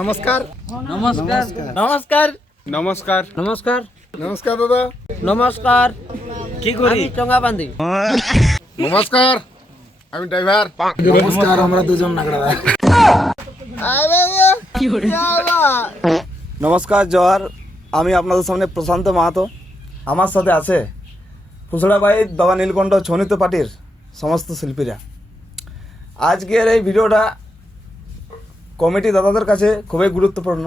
নমস্কার নমস্কার নমস্কার নমস্কার নমস্কার নমস্কার দাদা নমস্কার কি করি চঙ্গা বান্ধি নমস্কার আমি ড্রাইভার নমস্কার, আমরা দুজন নাগড়া। নমস্কার জোহার, আমি আপনাদের সামনে প্রশান্ত মাহাতো। আমার সাথে আছে ফুসড়াবাই বাবা নীলকণ্ঠ ছনিত পার্টির সমস্ত শিল্পীরা। আজকের এই ভিডিওটা কমিটি দাদাদের কাছে খুবই গুরুত্বপূর্ণ,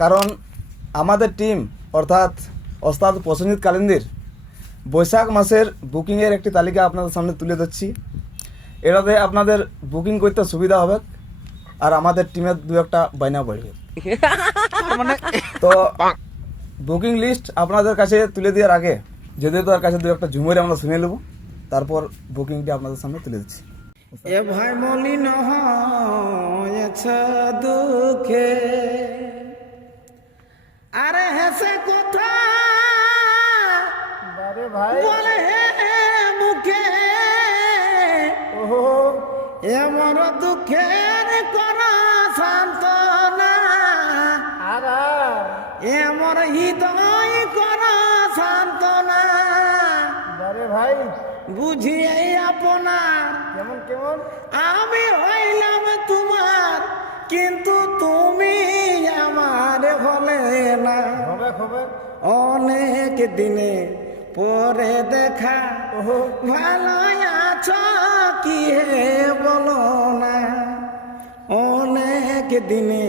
কারণ আমাদের টিম অর্থাৎ ওস্তাদ প্রসেনজিৎ কালিন্দির বৈশাখ মাসের বুকিংয়ের একটি তালিকা আপনাদের সামনে তুলে ধরছি। এটাতে আপনাদের বুকিং করতে সুবিধা হবে আর আমাদের টিমের দু একটা বাইনা বাড়বে। তো বুকিং লিস্ট আপনাদের কাছে তুলে দেওয়ার আগে যদি তার কাছে দু একটা ঝুমুরে আমরা শুনে নেব, তারপর বুকিংটি আপনাদের সামনে তুলে দিচ্ছি। এ ভাই মলিন হয়েছে দুঃখে, আরে হেসে কথা বলে হে মুখে, এমন দুঃখের করা সান্ত্বনা, এমন হৃদয় করা সান্ত্বনা ভাই বুঝিয়ে আপনার কেমন কেমন আমি হইলাম তোমার, কিন্তু তুমি আমার হলে না। অনেক দিনে পরে দেখা ভালো আছো কি হে বলো না, অনেক দিনে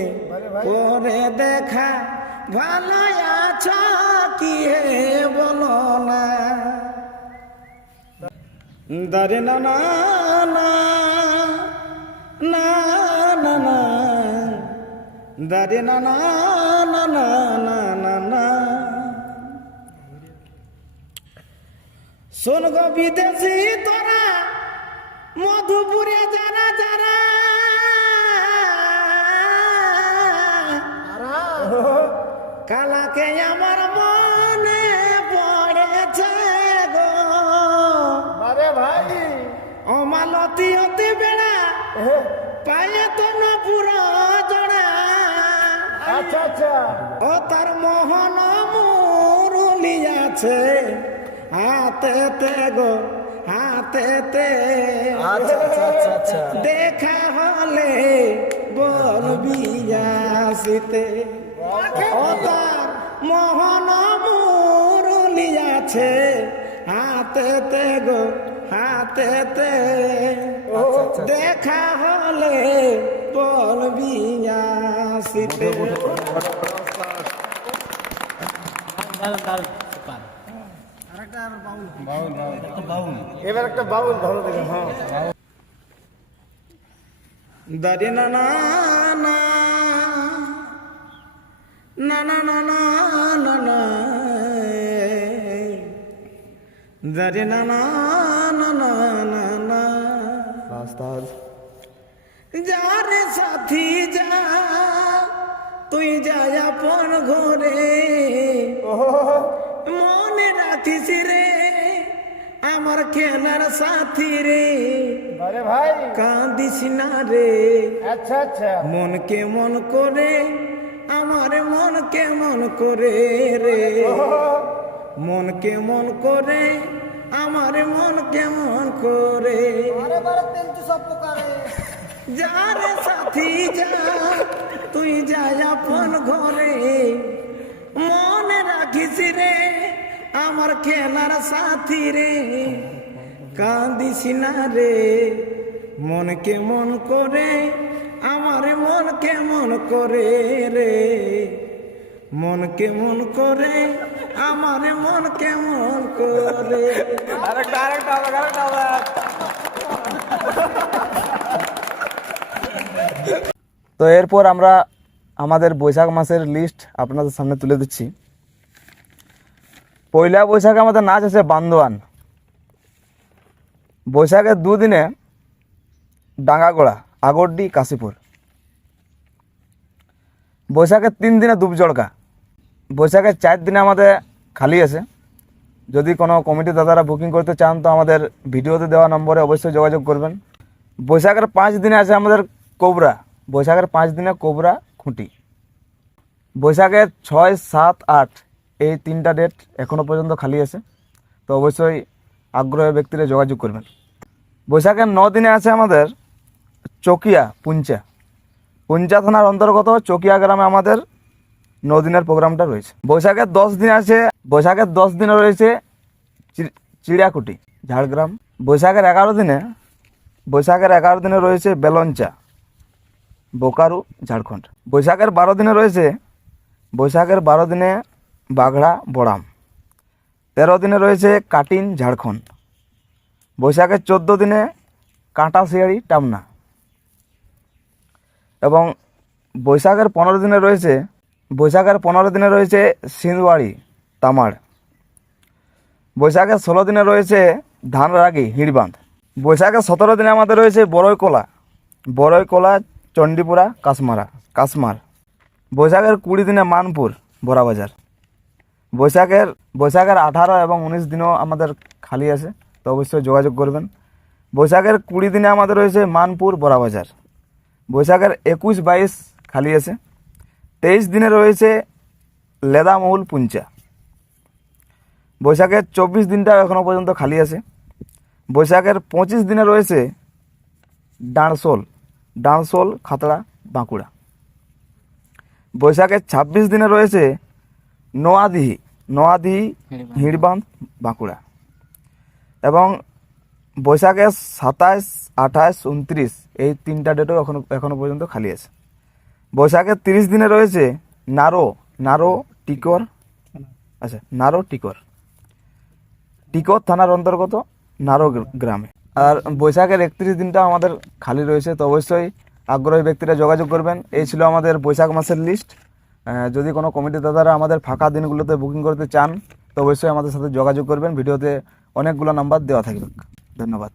পরে দেখা ভালো আছো কি হে বলো না। দারে না না না না না না, দারে না না না না না না না। শোন গো বিদেশি তোরা মধুপুরে যারা যারা, কালাকে আমার মনে পড়েছে গো ভাই, অমালতি অতি বেড়া পায়ে তো না পুরো জড়া। আচ্ছা আচ্ছা, ও তার মোহন মুরলি আছে হাতেতে গো হাতেতে, দেখা হলে বলবি আসিতে। ও তার মোহন মুরলি আছে হাতেতে গো হাতেতে, দেখা হলে বলবি আসিতে। এবার একটা বাউল ভালো দেখে। হ্যাঁ, দারে না না না না না না না না না, দারে না না না না না না। যারে সাথী যা তুই যাই আপন ঘরে, মনে রাখিস রে আমার খেলার সাথী রে ভাই, কাঁদিস না রে। আচ্ছা আচ্ছা, মন কেমন করে আমার মন কেমন করে রে, মন কেমন করে আমার মন কেমন করে। যারে সাথী যা তুই যাই আপন ঘরে, মনে রাখিস রে আমার খেলার সাথী রে, কাঁদিস না রে মন কেমন করে আমার মন কেমন করে রে, মন কেমন করে আমার মন কেমন করে। তো এরপর আমরা আমাদের বৈশাখ মাসের লিস্ট আপনাদের সামনে তুলে দিচ্ছি। পয়লা বৈশাখে আমাদের নাচ আছে বান্দোয়ান। বৈশাখের দুদিনে ডাঙ্গাগোড়া, আগরডি, কাশীপুর। বৈশাখের 3 দিনে দুবজড়কা। বৈশাখের 4 দিনে আমাদের খালি আছে। যদি কোনো কমিটি দাদারা বুকিং করতে চান তো আমাদের ভিডিওতে দেওয়া নম্বরে অবশ্যই যোগাযোগ করবেন। বৈশাখের 5 দিনে আছে আমাদের কোবরা। বৈশাখের 5 দিনে কোবরা, খুঁটি। বৈশাখের 6, 7, 8 এই 3টা ডেট এখনও পর্যন্ত খালি আছে, তো অবশ্যই আগ্রহী ব্যক্তিরা যোগাযোগ করবেন। বৈশাখের 9 দিনে আছে আমাদের চকিয়া পুঞ্চা। পুঞ্চা থানার অন্তর্গত চকিয়া গ্রামে আমাদের 9 দিনের প্রোগ্রামটা রয়েছে। বৈশাখের 10 দিনে রয়েছে চিড়িয়াকুটি ঝাড়গ্রাম। বৈশাখের 11 দিনে রয়েছে বেলঞ্চা বোকারু ঝাড়খণ্ড। বৈশাখের 12 দিনে বাগড়া বড়াম। 13 দিনে রয়েছে কাটিন ঝাড়খণ্ড। বৈশাখের 14 দিনে কাঁটাশিয়াড়ি টামনা। এবং বৈশাখের 15 দিনে রয়েছে সিন্ধুয়াড়ি তামাড়। বৈশাখের 16 দিনে রয়েছে ধানরাগি হিড়বাঁধ। বৈশাখের 17 দিনে আমাদের রয়েছে বড়ইকলা চণ্ডীপুরা কাশমার। বৈশাখের 20 দিনে মানপুর বড়াবাজার। বৈশাখের 18 এবং 19 দিনও আমাদের খালি আছে, তো অবশ্যই যোগাযোগ করবেন। বৈশাখের 20 দিনে আমাদের রয়েছে মানপুর বড়াবাজার। বৈশাখের 21, 22 খালি আছে। 23 দিনে রয়েছে লেদামহুল পুঞ্চা। বৈশাখের 24 দিনটা এখনও পর্যন্ত খালি আছে। বৈশাখের 25 দিনে রয়েছে ডাঁড়শোল খাতড়া বাঁকুড়া। বৈশাখের 26 দিনে রয়েছে নোয়াদিহি হিড়বাঁধ বাঁকুড়া। এবং বৈশাখের 27, 28, 29 এই 3টা ডেটও এখনও পর্যন্ত খালি আছে। বৈশাখের 30 দিনে রয়েছে নারো টিকর থানার অন্তর্গত নারো গ্রামে। আর বৈশাখের 31 দিনটা আমাদের খালি রয়েছে, তো অবশ্যই আগ্রহী ব্যক্তিরা যোগাযোগ করবেন। এই ছিল আমাদের বৈশাখ মাসের লিস্ট। যদি কোনো কমিটি দাদারা আমাদের ফাঁকা দিনগুলোতে বুকিং করতে চান, তো অবশ্যই আমাদের সাথে যোগাযোগ করবেন। ভিডিওতে অনেকগুলো নাম্বার দেওয়া থাকবে। ধন্যবাদ।